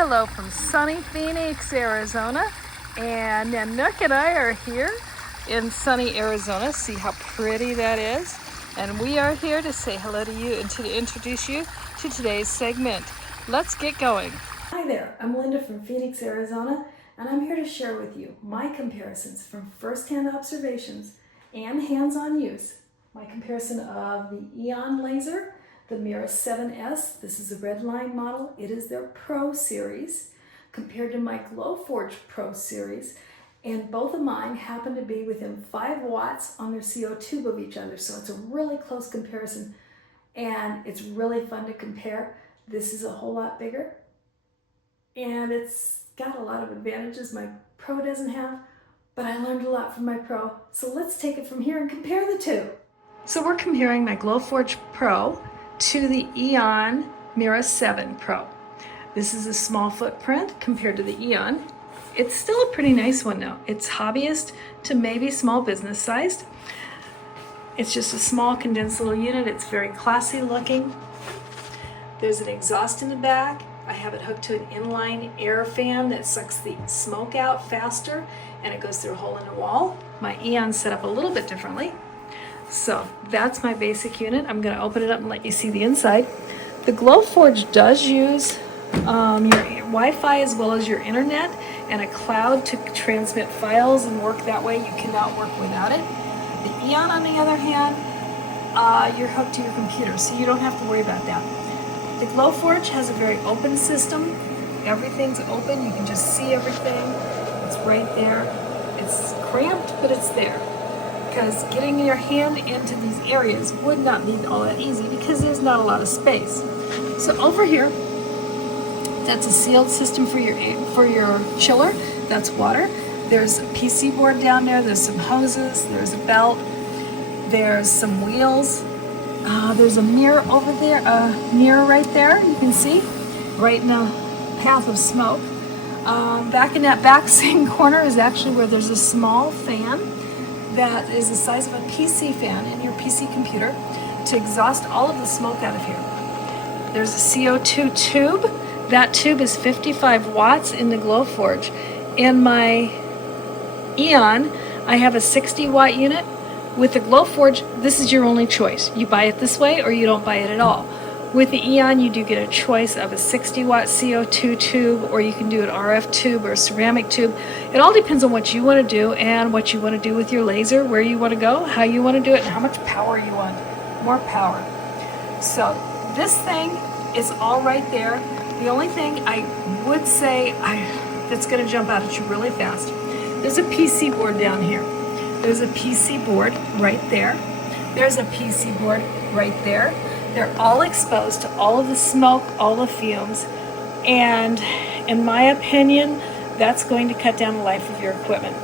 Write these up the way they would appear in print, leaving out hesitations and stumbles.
Hello from sunny Phoenix, Arizona, and Nanook and I are here in sunny Arizona. See how pretty that is? And we are here to say hello to you and to introduce you to today's segment. Let's get going. Hi there, I'm Linda from Phoenix, Arizona, and I'm here to share with you my comparisons from first-hand observations and hands-on use. My comparison of the Aeon laser, the MIRA 7S, this is a red line model, it is their Pro series, compared to my Glowforge Pro series, and both of mine happen to be within 5 watts on their CO tube of each other, so it's a really close comparison, and it's really fun to compare. This is a whole lot bigger, and it's got a lot of advantages my Pro doesn't have, but I learned a lot from my Pro, so let's take it from here and compare the two. So we're comparing my Glowforge Pro to the Aeon MIRA 7 Pro. This is a small footprint compared to the Aeon. It's still a pretty nice one though. It's hobbyist to maybe small business sized. It's just a small condensed little unit. It's very classy looking. There's an exhaust in the back. I have it hooked to an inline air fan that sucks the smoke out faster, and it goes through a hole in the wall. My Aeon's set up a little bit differently. So that's my basic unit. I'm going to open it up and let you see the inside. The Glowforge does use your Wi-Fi as well as your internet and a cloud to transmit files and work that way. You cannot work without it. The Aeon, on the other hand, you're hooked to your computer, so you don't have to worry about that. The Glowforge has a very open system. Everything's open. You can just see everything. It's right there. It's cramped, but it's there. Because getting your hand into these areas would not be all that easy because there's not a lot of space. So over here, that's a sealed system for your chiller. That's water. There's a PC board down there. There's some hoses. There's a belt. There's some wheels. There's a mirror over there. A mirror right there. You can see right in a path of smoke. Back in that back same corner is actually where there's a small fan that is the size of a PC fan in your PC computer to exhaust all of the smoke out of here. There's a CO2 tube. That tube is 55 watts in the Glowforge. In my Aeon, I have a 60 watt unit. With the Glowforge, this is your only choice. You buy it this way or you don't buy it at all. With the Aeon, you do get a choice of a 60 watt CO2 tube, or you can do an RF tube or a ceramic tube. It all depends on what you want to do and what you want to do with your laser, where you want to go, how you want to do it, and how much power you want. More power. So this thing is all right there. The only thing I would say that's going to jump out at you really fast, there's a PC board down here. There's a PC board right there. There's a PC board right there. They're all exposed to all of the smoke, all the fumes, and in my opinion, that's going to cut down the life of your equipment.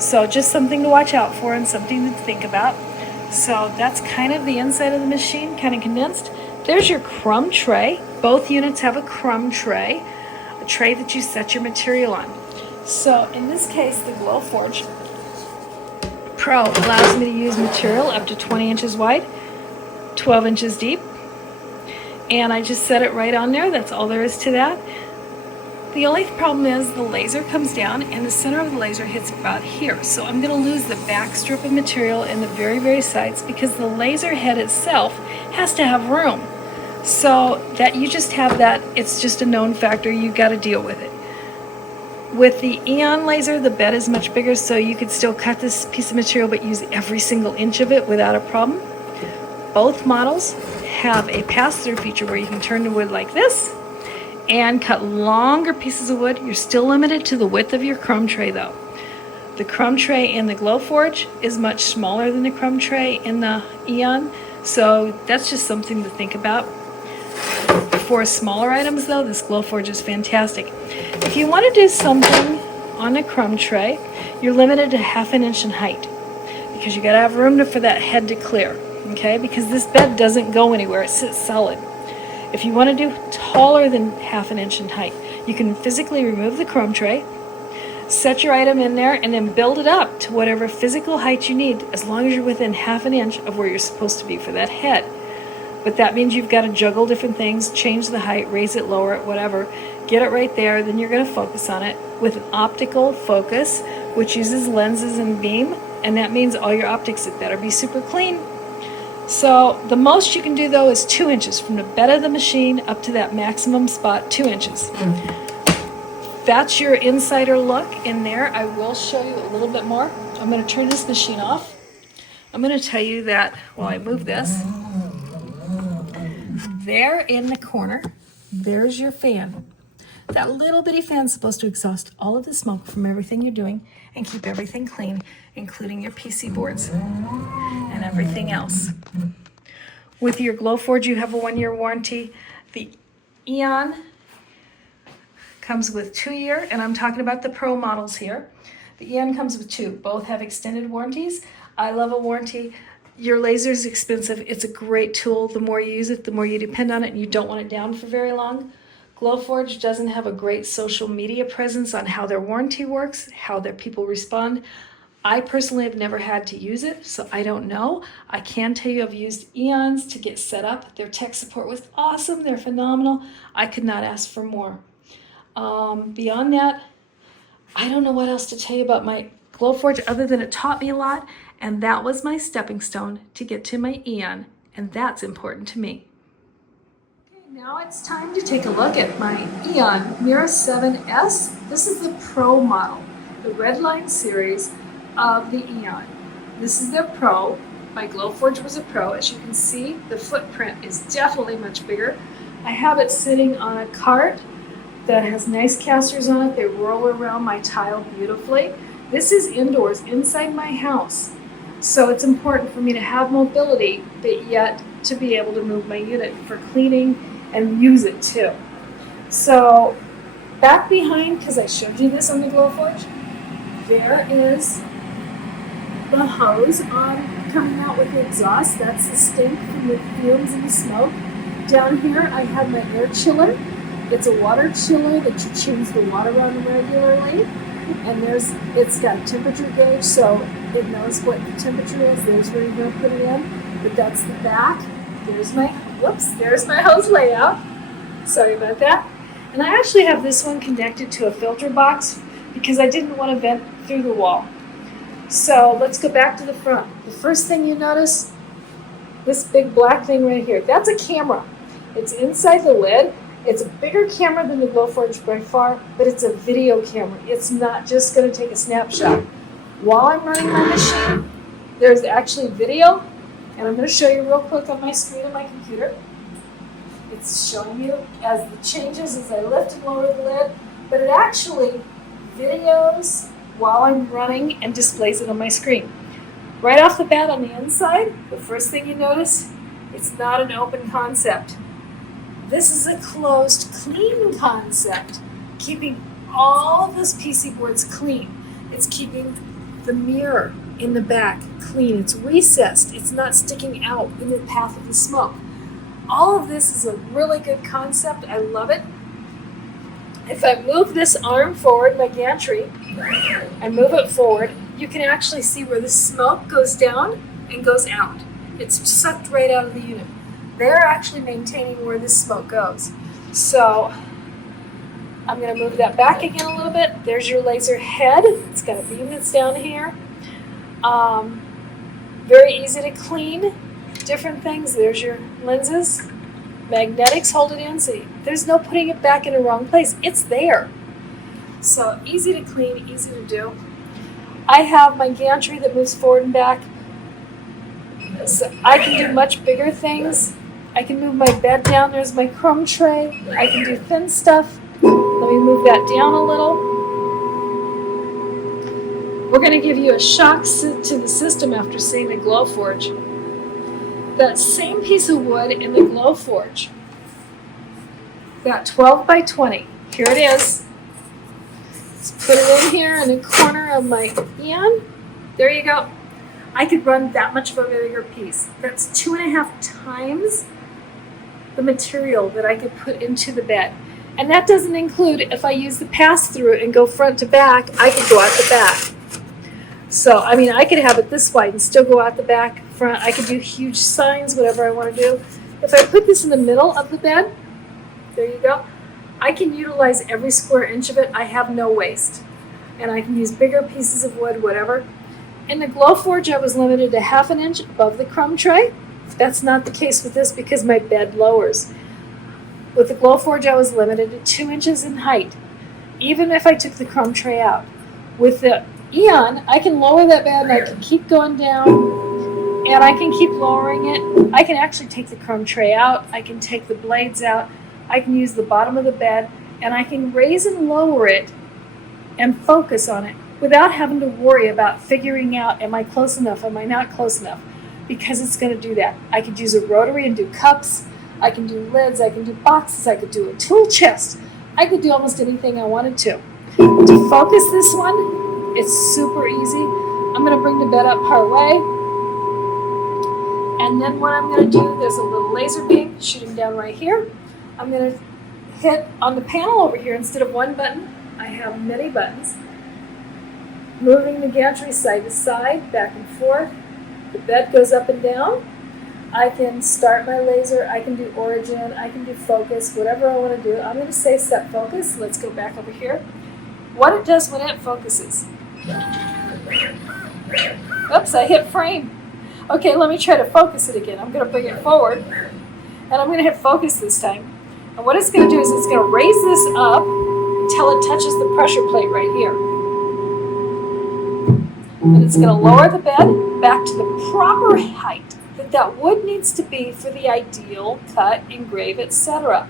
So just something to watch out for and something to think about. So that's kind of the inside of the machine, kind of condensed. There's your crumb tray. Both units have a crumb tray, a tray that you set your material on. So in this case, the Glowforge Pro allows me to use material up to 20 inches wide, 12 inches deep, and I just set it right on there. That's all there is to that. The only problem is the laser comes down and the center of the laser hits about here. So I'm going to lose the back strip of material in the very, very sides because the laser head itself has to have room. So that you just have that, it's just a known factor. You got to deal with it. With the Aeon laser, the bed is much bigger, so you could still cut this piece of material but use every single inch of it without a problem. Both models have a pass-through feature where you can turn the wood like this and cut longer pieces of wood. You're still limited to the width of your crumb tray though. The crumb tray in the Glowforge is much smaller than the crumb tray in the Aeon, so that's just something to think about. For smaller items though, this Glowforge is fantastic. If you want to do something on a crumb tray, you're limited to 1/2 inch in height because you got to have room for that head to clear. Okay, because this bed doesn't go anywhere, it sits solid. If you want to do taller than 1/2 inch in height, you can physically remove the crumb tray, set your item in there, and then build it up to whatever physical height you need, as long as you're within 1/2 inch of where you're supposed to be for that head. But that means you've got to juggle different things, change the height, raise it, lower it, whatever. get it right there, then you're going to focus on it with an optical focus, which uses lenses and beam, and that means all your optics had better be super clean. So the most you can do though is 2 inches from the bed of the machine up to that maximum spot, 2 inches. That's your insider look in there. I will show you a little bit more. I'm going to turn this machine off. I'm going to tell you that while I move this, there in the corner, there's your fan. That little bitty fan's supposed to exhaust all of the smoke from everything you're doing and keep everything clean, including your PC boards and everything else. With your Glowforge, you have a 1-year warranty. The Aeon comes with 2-year, and I'm talking about the Pro models here. The Aeon comes with 2. Both have extended warranties. I love a warranty. Your laser is expensive. It's a great tool. The more you use it, the more you depend on it, and you don't want it down for very long. Glowforge doesn't have a great social media presence on how their warranty works, how their people respond. I personally have never had to use it, so I don't know. I can tell you I've used Aeons to get set up. Their tech support was awesome. They're phenomenal. I could not ask for more. Beyond that, I don't know what else to tell you about my Glowforge other than it taught me a lot, and that was my stepping stone to get to my Aeon, and that's important to me. Okay, now it's time to take a look at my Aeon MIRA 7S. This is the Pro model, the red line series of the Aeon. This is their Pro. My Glowforge was a Pro. As you can see, the footprint is definitely much bigger. I have it sitting on a cart that has nice casters on it. They roll around my tile beautifully. This is indoors, inside my house. So it's important for me to have mobility, but yet to be able to move my unit for cleaning and use it too. So back behind, because I showed you this on the Glowforge, there is the hose coming out with the exhaust. That's the stink from the fumes and the smoke. Down here I have my air chiller. It's a water chiller that you change the water on regularly, and it's got a temperature gauge, so it knows what the temperature is. There's where you're going to put it in, but that's the back. There's my hose layout. Sorry about that. And I actually have this one connected to a filter box because I didn't want to vent through the wall. So let's go back to the front. The first thing you notice, this big black thing right here, that's a camera. It's inside the lid. It's a bigger camera than the Glowforge by far, but it's a video camera. It's not just going to take a snapshot. While I'm running my machine, there's actually video, and I'm going to show you real quick on my screen on my computer. It's showing you as the changes as I lift and lower the lid, but it actually videos while I'm running and displays it on my screen. Right off the bat on the inside, the first thing you notice, it's not an open concept. This is a closed, clean concept, keeping all of those PC boards clean. It's keeping the mirror in the back clean. It's recessed. It's not sticking out in the path of the smoke. All of this is a really good concept. I love it. If I move this arm forward, my gantry, I move it forward, you can actually see where the smoke goes down and goes out. It's sucked right out of the unit. They're actually maintaining where this smoke goes. So I'm going to move that back again a little bit. There's your laser head. It's got a beam that's down here. Very easy to clean. Different things. There's your lenses. Magnetics hold it in, so there's no putting it back in the wrong place. It's there. So easy to clean, easy to do. I have my gantry that moves forward and back. So I can do much bigger things. I can move my bed down. There's my chrome tray. I can do thin stuff. Let me move that down a little. We're going to give you a shock to the system after seeing the Glowforge. That same piece of wood in the Glowforge, that 12 by 20, here it is. Let's put it in here in the corner of my Aeon. There you go. I could run that much of a bigger piece. That's 2.5 times the material that I could put into the bed. And that doesn't include if I use the pass-through and go front to back, I could go out the back. So, I mean, I could have it this wide and still go out the back, front. I could do huge signs, whatever I want to do. If I put this in the middle of the bed, there you go, I can utilize every square inch of it. I have no waste. And I can use bigger pieces of wood, whatever. In the Glowforge, I was limited to 1/2 inch above the crumb tray. That's not the case with this because my bed lowers. With the Glowforge, I was limited to 2 inches in height, even if I took the crumb tray out. With the Aeon, I can lower that bed and I can keep going down, and I can keep lowering it. I can actually take the crumb tray out. I can take the blades out. I can use the bottom of the bed, and I can raise and lower it and focus on it without having to worry about figuring out, am I close enough, am I not close enough, because it's going to do that. I could use a rotary and do cups. I can do lids. I can do boxes. I could do a tool chest. I could do almost anything I wanted to. To focus this one, it's super easy. I'm going to bring the bed up part way. And then what I'm going to do, there's a little laser beam shooting down right here. I'm going to hit on the panel over here. Instead of one button, I have many buttons. Moving the gantry side to side, back and forth. The bed goes up and down. I can start my laser. I can do origin. I can do focus, whatever I want to do. I'm going to say set focus. Let's go back over here. What it does when it focuses. Oops, I hit frame. Okay, let me try to focus it again. I'm going to bring it forward, and I'm going to hit focus this time. And what it's going to do is it's going to raise this up until it touches the pressure plate right here. And it's going to lower the bed back to the proper height that wood needs to be for the ideal cut, engrave, etc.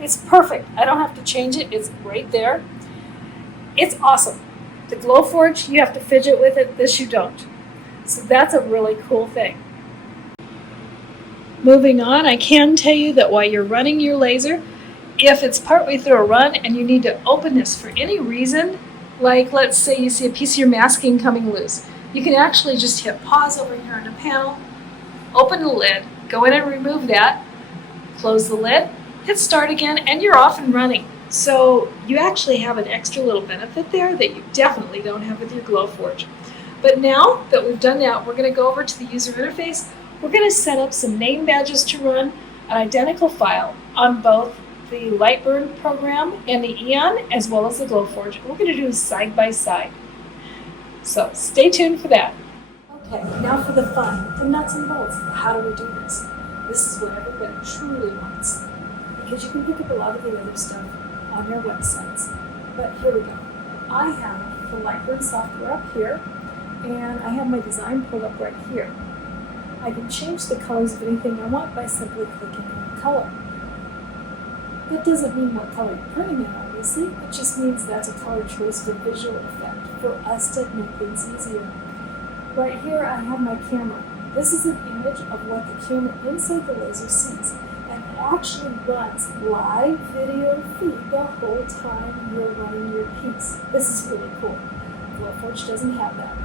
It's perfect. I don't have to change it. It's right there. It's awesome. The Glowforge, you have to fidget with it. This you don't. So that's a really cool thing. Moving on, I can tell you that while you're running your laser, if it's partway through a run and you need to open this for any reason, like let's say you see a piece of your masking coming loose, you can actually just hit pause over here on the panel, open the lid, go in and remove that, close the lid, hit start again, and you're off and running. So you actually have an extra little benefit there that you definitely don't have with your Glowforge. But now that we've done that, we're going to go over to the user interface. We're going to set up some name badges to run an identical file on both the Lightburn program and the Aeon, as well as the Glowforge. We're going to do side by side. So stay tuned for that. Okay, now for the fun, the nuts and bolts. How do we do this? This is what everybody truly wants, because you can pick up a lot of the other stuff on your websites. But here we go. I have the Lightburn software up here, and I have my design pulled up right here. I can change the colors of anything I want by simply clicking on the color. That doesn't mean what color you're printing in, obviously. It just means that's a color choice for visual effect, for us to make things easier. Right here I have my camera. This is an image of what the camera inside the laser sees, and it actually runs live video feed the whole time you're running your piece. This is really cool. Glowforge doesn't have that.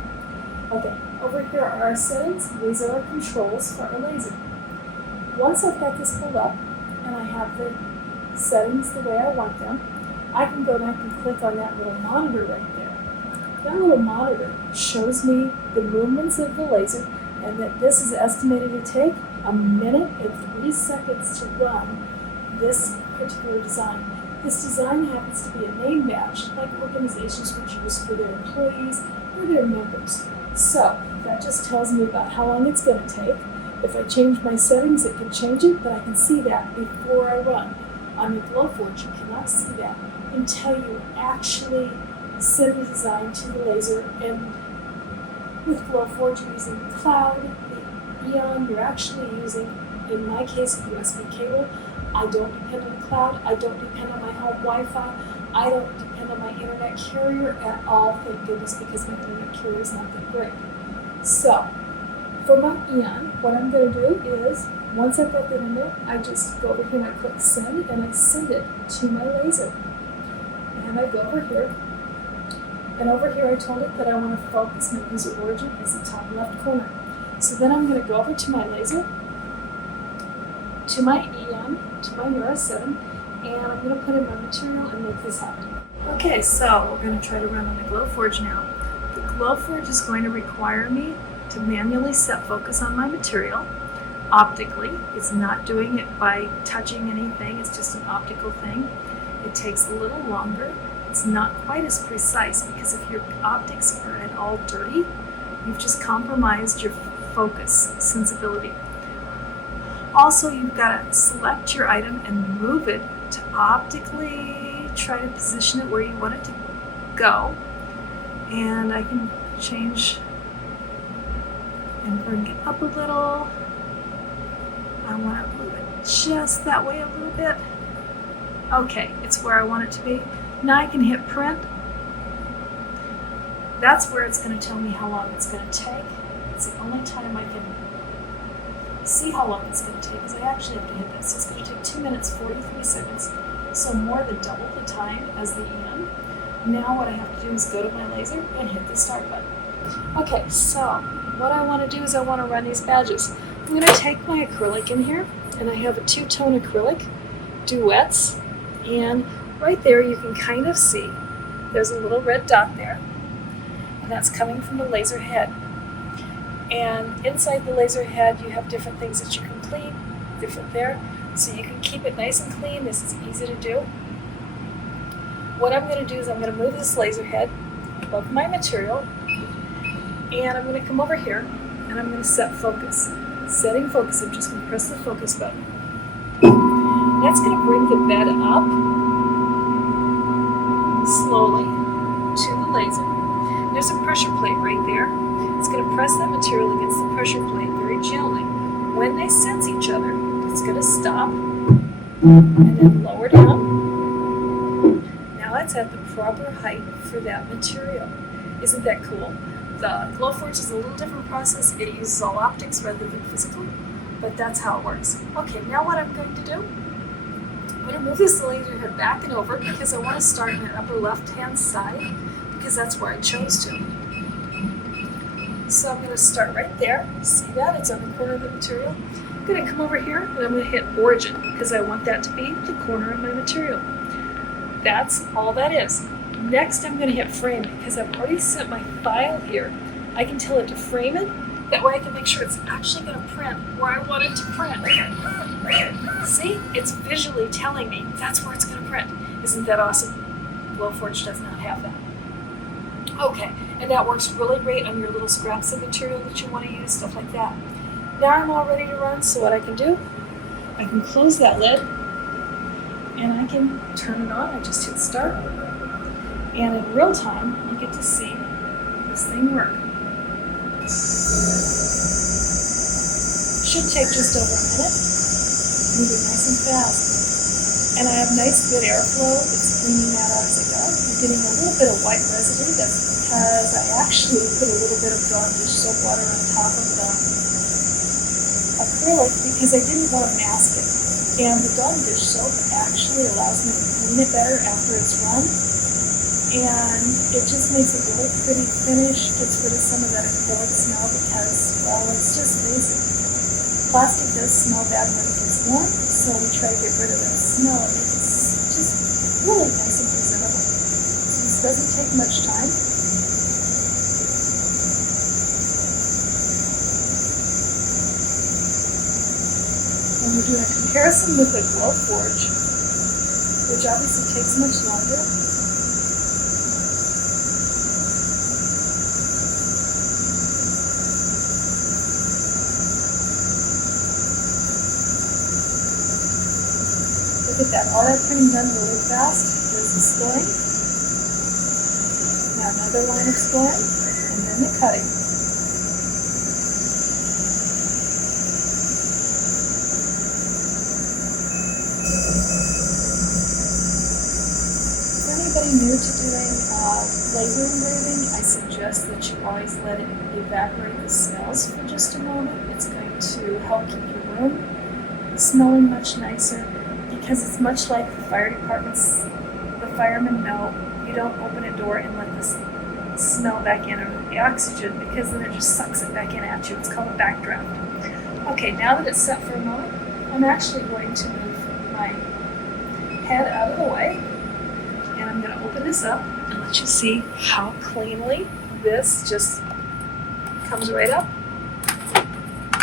Okay, over here are our settings. These are our controls for our laser. Once I've got this pulled up and I have the settings the way I want them, I can go back and click on that little monitor right there. That little monitor shows me the movements of the laser, and that this is estimated to take 1 minute and 3 seconds to run this particular design. This design happens to be a name badge, like organizations would use for their employees or their members. So that just tells me about how long it's going to take. If I change my settings, it can change it, but I can see that before I run. On your Glowforge, you cannot see that until you actually send the design to the laser. And with Glowforge, you're using the cloud, the Aeon, you're actually using, in my case, a USB cable. I don't depend on the cloud. I don't depend on my home Wi-Fi. I don't depend on my internet carrier at all, thank goodness, because my internet carrier is not that great. So, for my Aeon, what I'm going to do is, once I've got that in there, I just go over here and I click send, and I send it to my laser. And I go over here, and over here I told it that I want to focus my user origin as the top left corner. So then I'm going to go over to my laser, to my Aeon, to my MIRA 7, and I'm going to put in my material and make this happen. Okay, so we're going to try to run on the Glowforge now. The Glowforge is going to require me to manually set focus on my material optically. It's not doing it by touching anything, it's just an optical thing. It takes a little longer. It's not quite as precise because if your optics are at all dirty, you've just compromised your focus sensibility. Also, you've got to select your item and move it to optically try to position it where you want it to go. And I can change and bring it up a little. I want to move it just that way a little bit. Okay, it's where I want it to be. Now I can hit print. That's where it's going to tell me how long it's going to take. It's the only time I can see how long it's going to take, because I actually have to hit this. It's going to take 2 minutes 43 seconds, so more than double the time as the Aeon. Now what I have to do is go to my laser and hit the start button. Okay, so what I want to do is I want to run these badges. I'm going to take my acrylic in here, and I have a two-tone acrylic, duets, and right there you can kind of see there's a little red dot there, and that's coming from the laser head. And inside the laser head you have different things that you can clean, different there, so you can keep it nice and clean. This is easy to do. What I'm going to do is I'm going to move this laser head above my material, and I'm going to come over here and I'm going to set focus. Setting focus, I'm just going to press the focus button. That's going to bring the bed up slowly to the laser. There's a pressure plate right there. It's going to press that material against the pressure plate very gently. When they sense each other, it's going to stop and then lower down. Now it's at the proper height for that material. Isn't that cool? The Glowforge is a little different process. It uses all optics rather than physical, but that's how it works. Okay, now what I'm going to do, I'm going to move this laser head back and over because I want to start in the upper left-hand side because that's where I chose to. So I'm going to start right there. See that? It's on the corner of the material. I'm going to come over here and I'm going to hit origin because I want that to be the corner of my material. That's all that is. Next, I'm going to hit frame because I've already set my file here. I can tell it to frame it. That way I can make sure it's actually going to print where I want it to print. See? It's visually telling me that's where it's going to print. Isn't that awesome? Glowforge does not have that. Okay, and that works really great on your little scraps of material that you want to use, stuff like that. Now I'm all ready to run, so what I can do, I can close that lid and I can turn it on. I just hit start. And in real time, you get to see this thing work. Should take just over a minute. Moving nice and fast. And I have nice good airflow. It's cleaning that out as I go. I'm getting a little bit of white residue. That's because I actually put a little bit of Dawn dish soap water on top of the acrylic because I didn't want to mask it. And the Dawn dish soap actually allows me to clean it better after it's run. And it just makes a really pretty finish, gets rid of some of that acrylic smell because, well, let's just face it, plastic does smell bad when it gets warm, so we try to get rid of that smell and make it just really nice and presentable. So this doesn't take much time. And we're doing a comparison with the Glowforge, which obviously takes much longer. Look at that, all that printing done really fast. There's the scoring. Now another line of scoring, and then the cutting. For anybody new to doing laser engraving, I suggest that you always let it evaporate the smells for just a moment. It's going to help keep your room smelling much nicer. Because it's much like the fire departments, the firemen know you don't open a door and let this smell back in or the oxygen because then it just sucks it back in at you. It's called a backdraft. Okay, now that it's set for a moment, I'm actually going to move my head out of the way and I'm going to open this up and let you see how cleanly this just comes right up.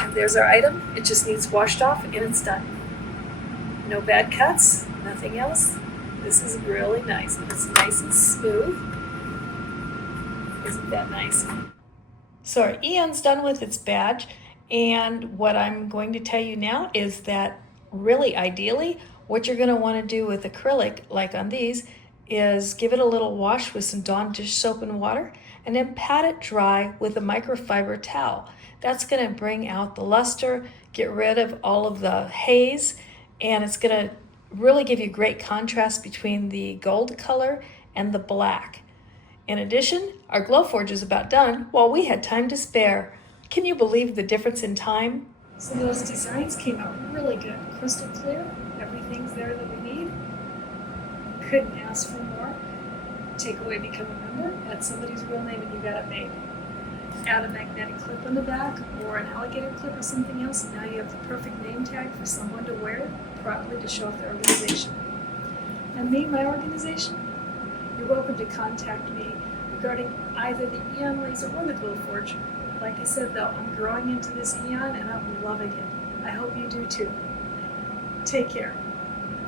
And there's our item. It just needs washed off and it's done. No bad cuts, nothing else. This is really nice. It's nice and smooth. Isn't that nice? So our Aeon's done with its badge, and what I'm going to tell you now is that really ideally what you're going to want to do with acrylic, like on these, is give it a little wash with some Dawn dish soap and water, and then pat it dry with a microfiber towel. That's going to bring out the luster, get rid of all of the haze, and it's going to really give you great contrast between the gold color and the black. In addition, our Glowforge is about done while we had time to spare. Can you believe the difference in time? So those designs came out really good. Crystal clear, everything's there that we need. Couldn't ask for more. Take away, become a member, add somebody's real name and you got it made. Add a magnetic clip on the back or an alligator clip or something else, and now you have the perfect name tag for someone to wear proudly to show off their organization. And me, my organization? You're welcome to contact me regarding either the Aeon laser or the Glowforge. Like I said though, I'm growing into this Aeon and I'm loving it. I hope you do too. Take care.